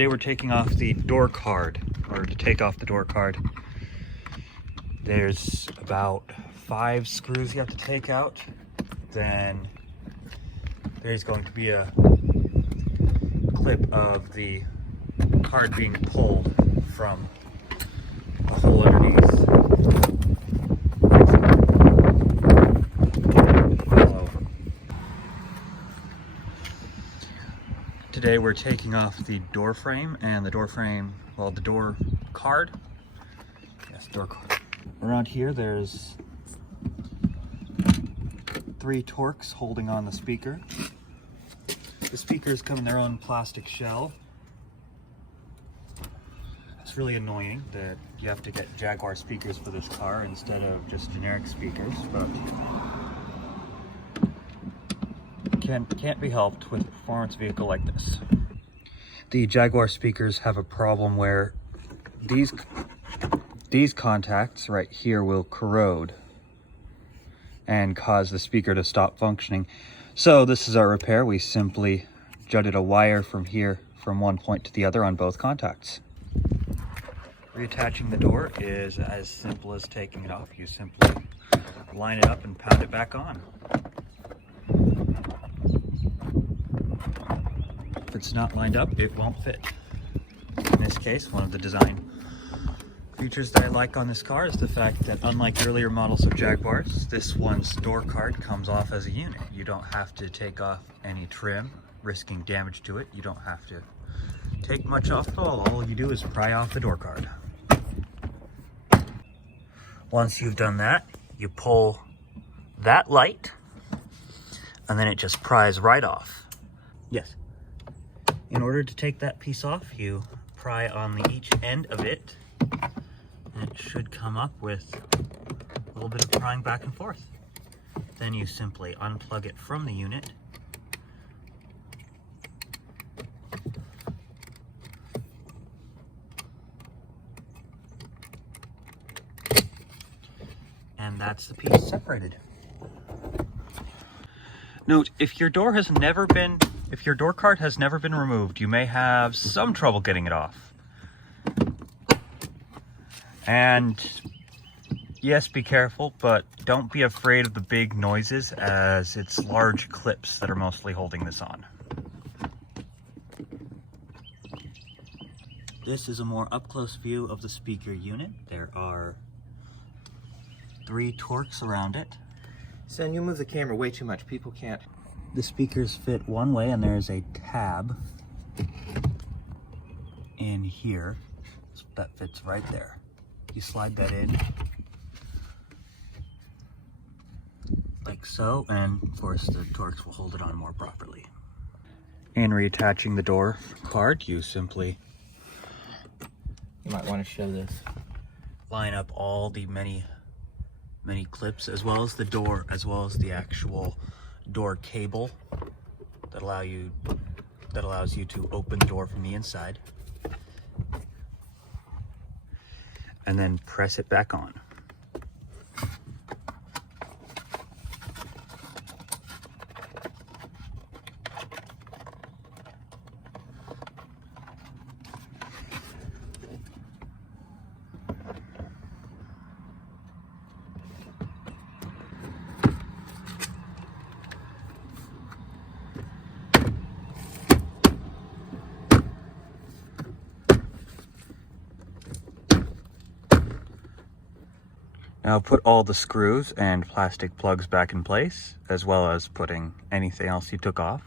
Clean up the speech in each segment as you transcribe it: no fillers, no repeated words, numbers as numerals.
Today we're taking off the door card, or to take off the door card. There's about 5 screws you have to take out. Then there's going to be a clip of the card being pulled from the hole underneath. Today we're taking off the door frame and the door frame, well, the door card. Yes, door card. Around here there's 3 Torx holding on the speaker. The speakers come in their own plastic shell. It's really annoying that you have to get Jaguar speakers for this car instead of just generic speakers, but can't be helped with a performance vehicle like this. The Jaguar speakers have a problem where these contacts right here will corrode and cause the speaker to stop functioning. So this is our repair. We simply jutted a wire from here from one point to the other on both contacts. Reattaching the door is as simple as taking it off. You simply line it up and pound it back on. If it's not lined up, it won't fit. In this case, one of the design features that I like on this car is the fact that, unlike earlier models of Jaguars, this one's door card comes off as a unit. You don't have to take off any trim, risking damage to it. You don't have to take much off at all. All you do is pry off the door card. Once you've done that, you pull that light, and then it just pries right off. Yes. In order to take that piece off, you pry on each end of it, and it should come up with a little bit of prying back and forth. Then you simply unplug it from the unit, and that's the piece separated. Note, if your door card has never been removed, you may have some trouble getting it off. And yes, be careful, but don't be afraid of the big noises, as it's large clips that are mostly holding this on. This is a more up-close view of the speaker unit. There are 3 Torx around it. Son, you move the camera way too much. People can't. The speakers fit one way, and there's a tab in here that fits right there. You slide that in like so, and of course the Torx will hold it on more properly. In reattaching the door card, you simply, You might want to show this. line up all the many clips, as well as the door, as well as the actual door cable that allows you to open the door from the inside, and then press it back on. Now put all the screws and plastic plugs back in place, as well as putting anything else you took off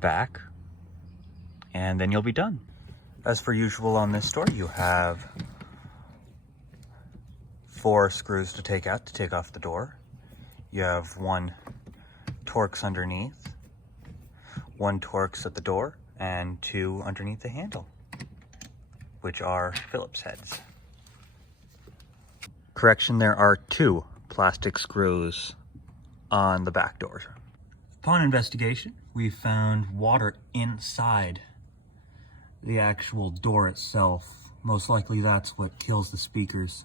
back, and then you'll be done. As per usual on this store, you have 4 screws to take out to take off the door. You have 1 Torx underneath, 1 Torx at the door, and 2 underneath the handle, which are Phillips heads. Correction, there are 2 plastic screws on the back door. Upon investigation, we found water inside the actual door itself. Most likely that's what kills the speakers.